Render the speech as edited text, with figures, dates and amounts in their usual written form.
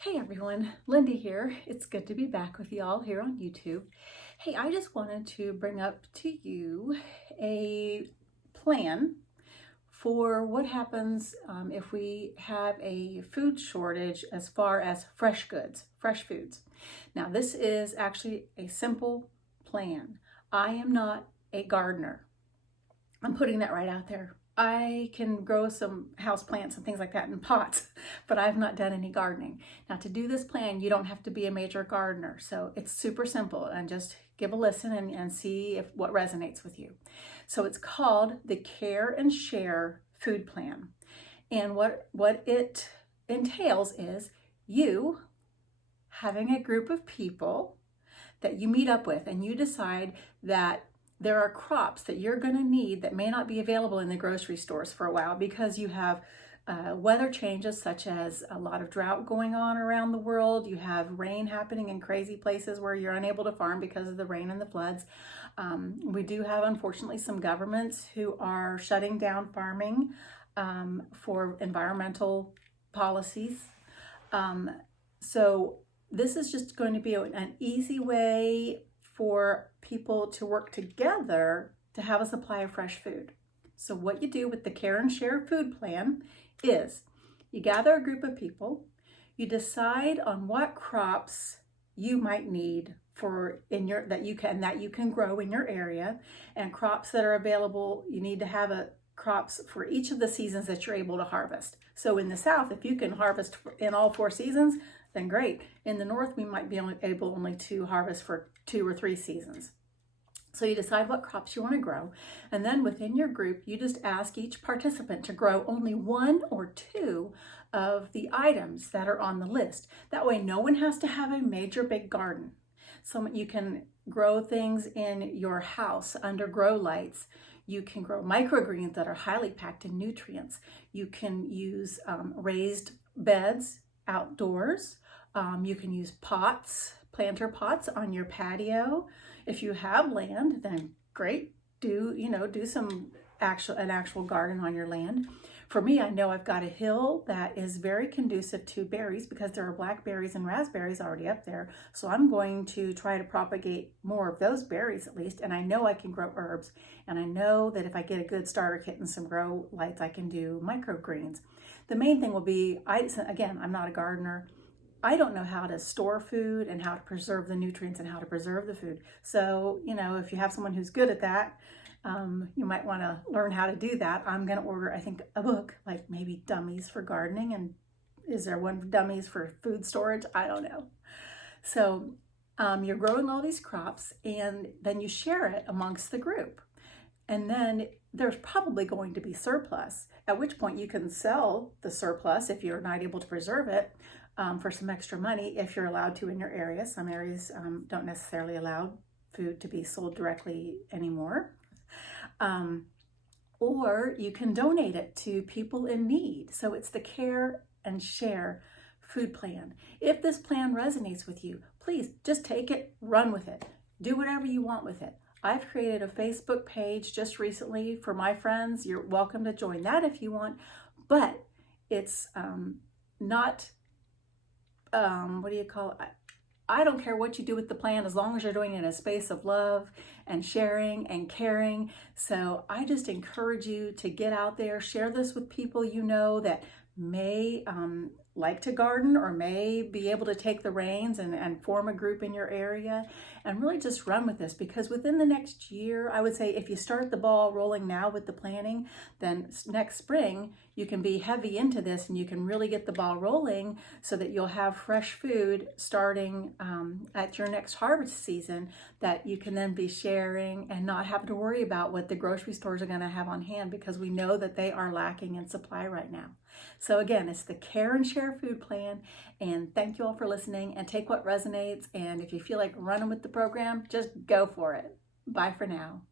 Hey everyone, Lindy here. It's good to be back with y'all here on YouTube. Hey, I just wanted to bring up to you a plan for what happens if we have a food shortage as far as fresh goods, fresh foods. Now, this is actually a simple plan. I am not a gardener. I'm putting that right out there. I can grow some house plants and things like that in pots, but I've not done any gardening. Now, to do this plan, you don't have to be a major gardener. So it's super simple, and just give a listen and see if what resonates with you. So it's called the Care and Share Food Plan. And what it entails is you having a group of people that you meet up with, and you decide that there are crops that you're going to need that may not be available in the grocery stores for a while because you have weather changes, such as a lot of drought going on around the world. You have rain happening in crazy places where you're unable to farm because of the rain and the floods. We do have, unfortunately, some governments who are shutting down farming for environmental policies. So this is just going to be an easy way for people to work together to have a supply of fresh food. So what you do with the Care and Share Food Plan is you gather a group of people, you decide on what crops you might need that you can grow in your area, and crops that are available. You need to have crops for each of the seasons that you're able to harvest. So in the South, if you can harvest in all 4 seasons, then great. In the North, we might be able only to harvest for 2 or 3 seasons. So you decide what crops you want to grow, and then within your group, you just ask each participant to grow only 1 or 2 of the items that are on the list. That way, no one has to have a major big garden. So you can grow things in your house under grow lights. You can grow microgreens that are highly packed in nutrients. You can use raised beds outdoors. You can use pots, planter pots on your patio. If you have land, then great. Do an actual garden on your land. For me, I know I've got a hill that is very conducive to berries because there are blackberries and raspberries already up there. So I'm going to try to propagate more of those berries at least. And I know I can grow herbs. And I know that if I get a good starter kit and some grow lights, I can do microgreens. The main thing will be, I'm not a gardener. I don't know how to store food and how to preserve the nutrients and how to preserve the food. So, if you have someone who's good at that, you might want to learn how to do that. I'm going to order, I think, a book, like maybe Dummies for Gardening. And is there one for Dummies for food storage? I don't know. So you're growing all these crops, and then you share it amongst the group. And then there's probably going to be surplus, at which point you can sell the surplus if you're not able to preserve it for some extra money, if you're allowed to in your area. Some areas don't necessarily allow food to be sold directly anymore. Or you can donate it to people in need. So it's the Care and Share Food Plan. If this plan resonates with you, please just take it, run with it, do whatever you want with it. I've created a Facebook page just recently for my friends. You're welcome to join that if you want, but it's not, I don't care what you do with the plan as long as you're doing it in a space of love and sharing and caring. So I just encourage you to get out there, share this with people you know that may like to garden or may be able to take the reins and form a group in your area, and really just run with this, because within the next year, I would say if you start the ball rolling now with the planning, then next spring you can be heavy into this and you can really get the ball rolling so that you'll have fresh food starting at your next harvest season that you can then be sharing and not have to worry about what the grocery stores are going to have on hand, because we know that they are lacking in supply right now. So again, it's the Care and Share Food Plan, and thank you all for listening, and take what resonates, and if you feel like running with the program, just go for it. Bye for now.